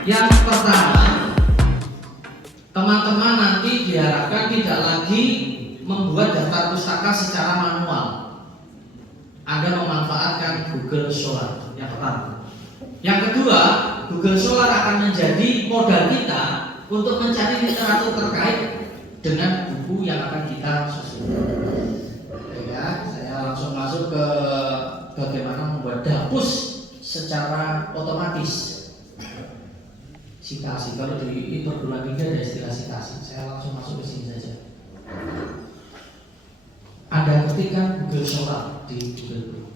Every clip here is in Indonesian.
Yang pertama, teman-teman nanti diharapkan tidak lagi membuat daftar pustaka secara manual. Anda memanfaatkan Google Scholar. Yang pertama. Yang kedua, Google Scholar akan menjadi modal kita untuk mencari literatur terkait dengan buku yang akan kita susun. Oke ya, saya langsung masuk ke bagaimana membuat dapus secara otomatis. Citasi, kalau di perguruan tinggi ada istilah citasi. Saya langsung masuk ke sini saja. Anda ketikkan Google Scholar di Google.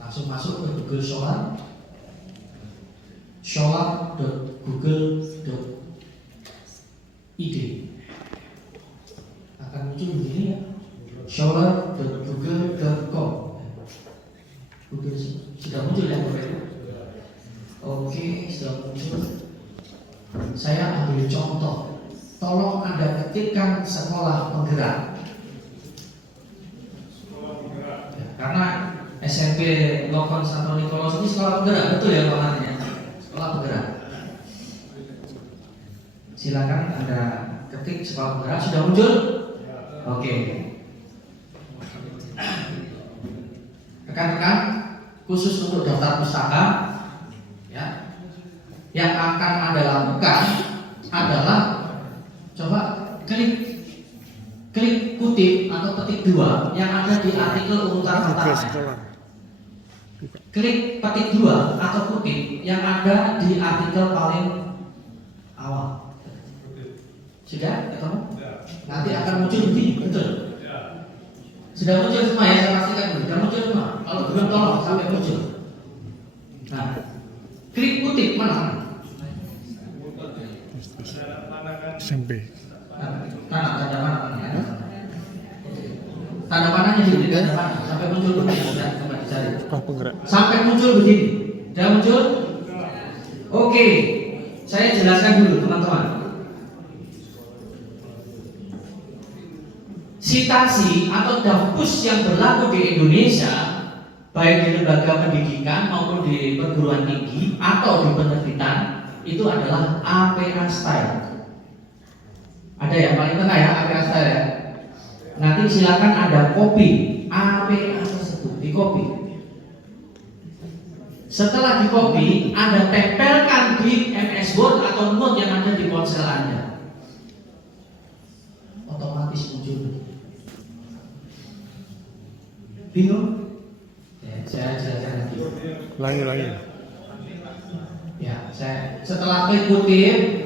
Langsung masuk ke Google Scholar. Scholar.google.id akan muncul begini ya. Scholar.google.com. Google sudah muncul ya Bapak Ibu? Oke, sudah muncul. Saya ambil contoh. Tolong Anda ketikkan sekolah penggerak. Ya, karena SMP Lokon Santo Nikolos ini sekolah penggerak, betul ya Pak Marnya? Sekolah penggerak. Silakan Anda ketik sekolah penggerak, sudah muncul? Oke. Rekan-rekan, khusus untuk daftar pustaka, ya. Yang akan Anda lakukan adalah coba klik kutip atau petik 2 yang ada di artikel urutan pertama. Klik petik 2 atau kutip yang ada di artikel paling awal. Sudah ketemu? Nanti akan muncul begini, betul? Sudah muncul semua ya, saya pastikan dulu. Sudah muncul semua. Kalau belum tolong sampai muncul. Nah, klik kutip mana? SMP. Tanda mana? Tanda panahnya di tanda panah sampai muncul begini. Sudah kembali cari. Sampai muncul begini. Sudah muncul? Oke, saya jelaskan dulu teman-teman. Citasi atau dapus yang berlaku di Indonesia, baik di lembaga pendidikan maupun di perguruan tinggi atau di penerbitan, itu adalah APA style. Ada yang paling tengah ya, APA style ya. Nanti silakan Anda copy APA tersebut, di copy. Setelah di copy, Anda tempelkan di MS Word atau note yang ada di ponsel Anda. Otomatis muncul. Bingung? Ya, saya jelaskan lagi. Lagi. Ya, saya setelah kutip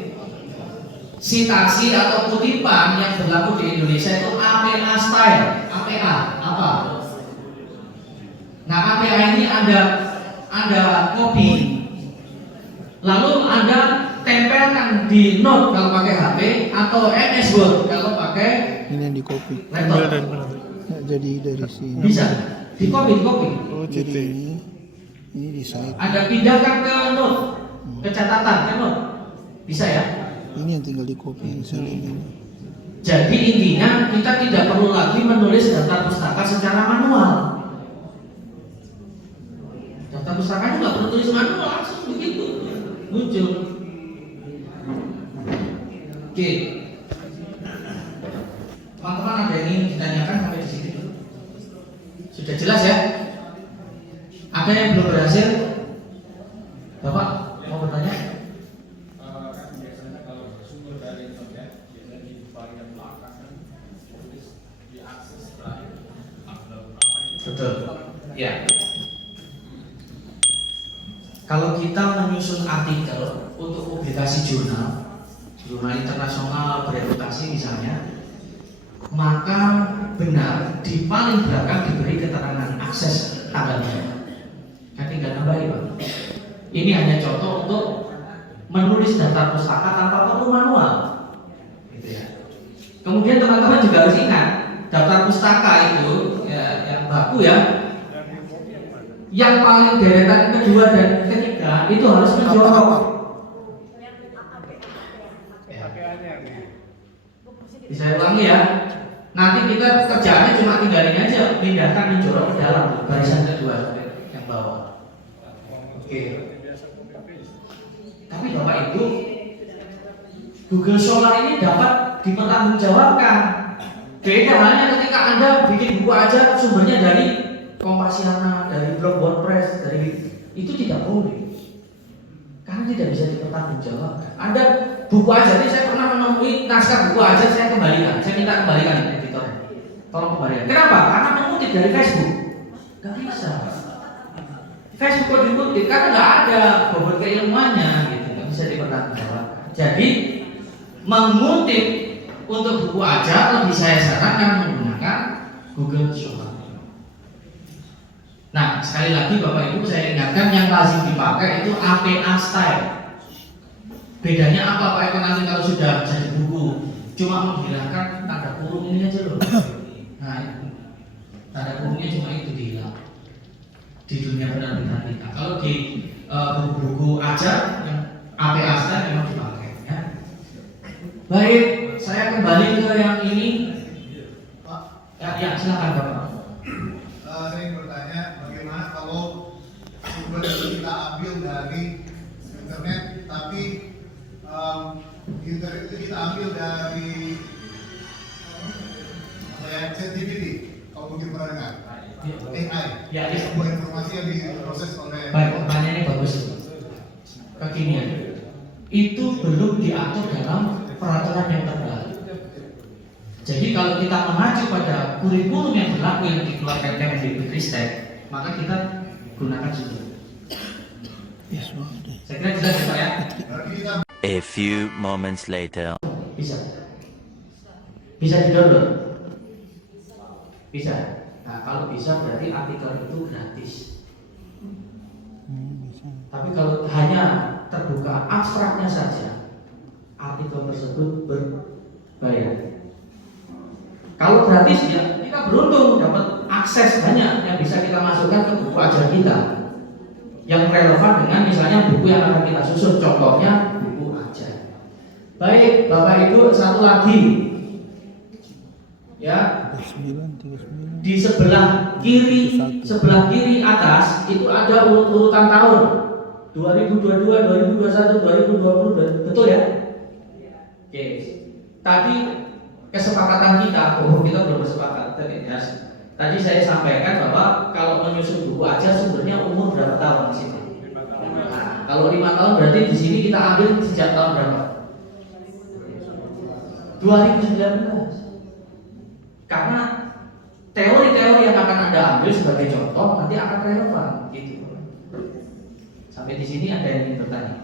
citasi atau kutipan yang berlaku di Indonesia itu APA style. APA apa? Nah, APA ini Anda copy, lalu Anda tempelkan di note kalau pakai HP atau MS Word kalau pakai ini yang di copy. laptop. Jadi dari sini. Bisa di copy. Oh, jadi ini di site. Anda pindahkan ke note, ke catatan, ke note. Bisa ya? Ini yang tinggal di copy misalnya ini. Jadi intinya kita tidak perlu lagi menulis daftar pustaka secara manual. Daftar pustaka itu nggak perlu tulis manual, langsung begitu muncul. Oke, teman-teman ada yang ingin ditanyakan sampai di sini? Sudah jelas ya? Ada yang belum berhasil? Bapak mau bertanya? Betul. Ya. Kalau kita menyusun artikel untuk publikasi jurnal internasional bereputasi misalnya, maka benar di paling belakang diberi keterangan akses tanggalnya. Kan tinggal nambahin Pak. Ini hanya contoh untuk menulis daftar pustaka tanpa perlu manual. Gitu ya. Kemudian teman-teman juga harus ingat, daftar pustaka itu ya, yang baku ya, yang paling deretan kedua dan ketiga itu harus menjorok. Bisa ulangi ya. Nanti kita kerjaannya cuma tinggalin aja, pindahkan menjorok ke dalam barisan kedua yang bawah. Oke. Tapi Tapi Bapak Ibu, Google Scholar ini dapat dipertanggungjawabkan. Beda halnya ketika Anda bikin buku aja sumbernya dari Kompasiana, dari blog WordPress, dari itu tidak boleh. Karena tidak bisa dipertanggungjawabkan. Anda buku aja ini saya pernah menemui naskah buku aja saya kembalikan. Saya minta kembalikan editor. Tolong kembalikan. Kenapa? Karena mengutip dari Facebook. Gak bisa. Facebook kok dikutip karena nggak ada bobot keilmuannya gitu, nggak bisa dipertanggungjawabkan. Jadi mengutip untuk buku aja lebih saya sarankan menggunakan Google Scholar. Nah, sekali lagi Bapak Ibu saya ingatkan yang lazim dipakai itu APA style. Bedanya apa Pak Eko nanti kalau sudah jadi buku? Cuma menghilangkan tanda kurung ini aja loh. Nah, itu. Tanda kurungnya cuma itu dihilang di dunia penerbitan kita. Kalau di buku-buku aja yang APA style memang dipakai ya. Baik, saya kembali ke yang ini. Ya silakan Bapak. Saya ingin bertanya, bagaimana kalau sumber itu kita ambil dari internet, tapi internet itu kita ambil dari ChatGPT, kalau mungkin pernah dengar, AI, Ya, sebuah informasi yang diproses oleh. Baik, pertanyaannya bagus. Kekinian itu belum diatur dalam peraturan yang terbaru. Jadi kalau kita mengacu pada kurikulum yang berlaku yang dikeluarkan Kemendikbudristek, maka kita gunakan situ. Yes, wow. Saya kira jelas ya Pak ya. A few moments later. Bisa di-download. Bisa. Nah kalau bisa berarti artikel itu gratis. Bisa. Tapi kalau hanya terbuka abstraknya saja, artikel tersebut berbayar. Kalau gratis ya kita beruntung dapat akses banyak yang bisa kita masukkan ke buku ajar kita yang relevan dengan misalnya buku yang akan kita susun, contohnya buku ajar. Baik Bapak Ibu, satu lagi ya, 39. di sebelah kiri atas itu ada urutan tahun 2022, 2021, 2020, betul ya? Oke. Tadi kesepakatan kita, kita belum bersepakat ya. Tadi saya sampaikan bahwa kalau menyusun buku aja sumbernya umur berapa tahun di sini? Nah, kalau 5 tahun berarti di sini kita ambil sejak tahun berapa? 2019. Karena teori-teori yang akan Anda ambil sebagai contoh nanti akan relevan gitu. Sampai di sini ada yang ingin bertanya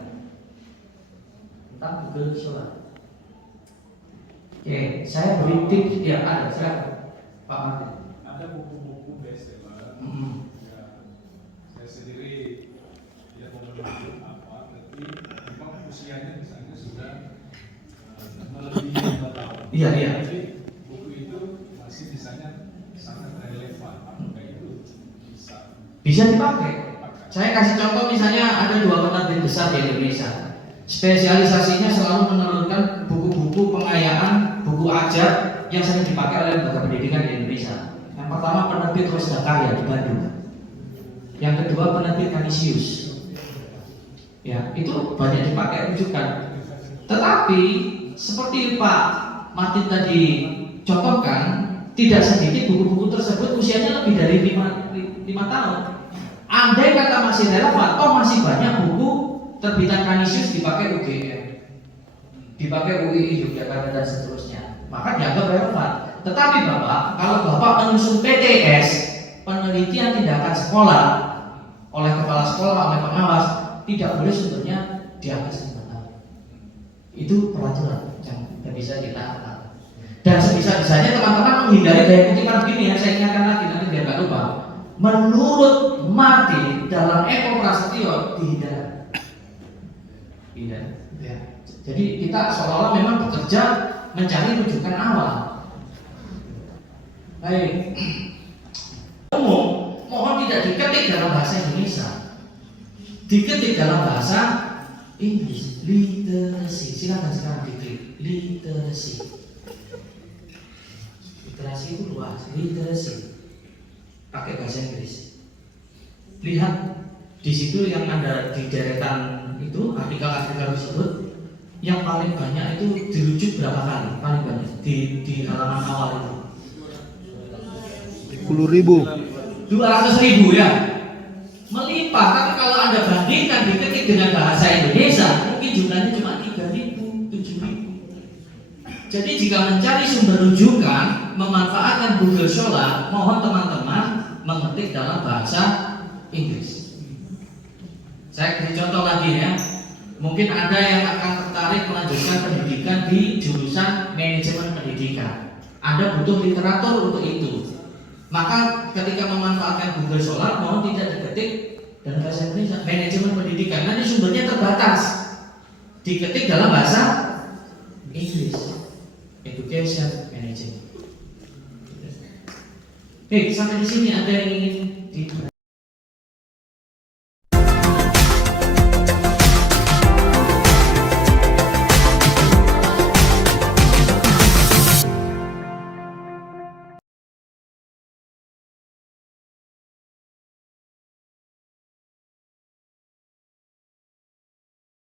tentang Google Scholar. Oke, saya beri tips ya ada, saya Pak Martin. Ada buku-buku bestseller. Ya, saya sendiri tidak mau menyebut apa, tapi memang usianya misalnya sudah melebihi 5 tahun. Iya. Jadi buku itu masih misalnya sangat relevan. Apakah itu bisa dipakai? Saya kasih contoh misalnya ada 2 penerbit besar di Indonesia. Spesialisasinya selalu menelurkan buku-buku pengayaan, buku ajar yang sering dipakai oleh lembaga pendidikan di Indonesia. Yang pertama penerbit Rosda Karya di Bandung. Yang kedua penerbit Canisius. Ya, itu banyak dipakai rujukan. Tetapi seperti Pak Martin tadi contohkan, tidak sedikit buku-buku tersebut usianya lebih dari 5 tahun. Andai kata masih relevan, masih banyak buku terbitan Canisius dipakai UGM, dipakai UII Yogyakarta dan seterusnya, maka dianggap relevan. Tetapi Bapak, kalau Bapak menyusun PTS, penelitian tindakan sekolah oleh kepala sekolah, oleh pengawas, tidak boleh sumbernya di atas 5 tahun. Itu peraturan yang tidak bisa kita lakukan. Dan sebisa-bisanya teman-teman menghindari gaya kutipan begini ya, saya ingatkan lagi nanti biar nggak lupa. Menurut Martin dalam Eko Prasetyo dihindari. Ya. Jadi kita seolah-olah memang bekerja mencari rujukan awal. Baik. Mohon tidak diketik dalam bahasa Indonesia. Diketik dalam bahasa Inggris. Literasi. Silakan sekarang diklik. Literasi. Literasi itu luas. Literasi. Pakai bahasa Inggris. Lihat di situ yang ada di deretan itu artikel-artikel tersebut yang paling banyak itu dirujuk berapa kali? Paling banyak di halaman awal itu 10.000. 200.000 ya, melimpah. Tapi kalau Anda bandingkan diketik dengan bahasa Indonesia, mungkin jumlahnya cuma 3.000, 7.000. Jadi jika mencari sumber rujukan, memanfaatkan Google Scholar, mohon teman-teman mengetik dalam bahasa Inggris. Saya kasih contoh lagi ya. Mungkin ada yang akan tertarik melanjutkan pendidikan di jurusan manajemen pendidikan. Anda butuh literatur untuk itu. Maka ketika memanfaatkan Google Scholar, mohon tidak diketik dalam bahasa Indonesia manajemen pendidikan. Nanti sumbernya terbatas. Diketik dalam bahasa Inggris. Education management. Sampai di sini ada yang ingin di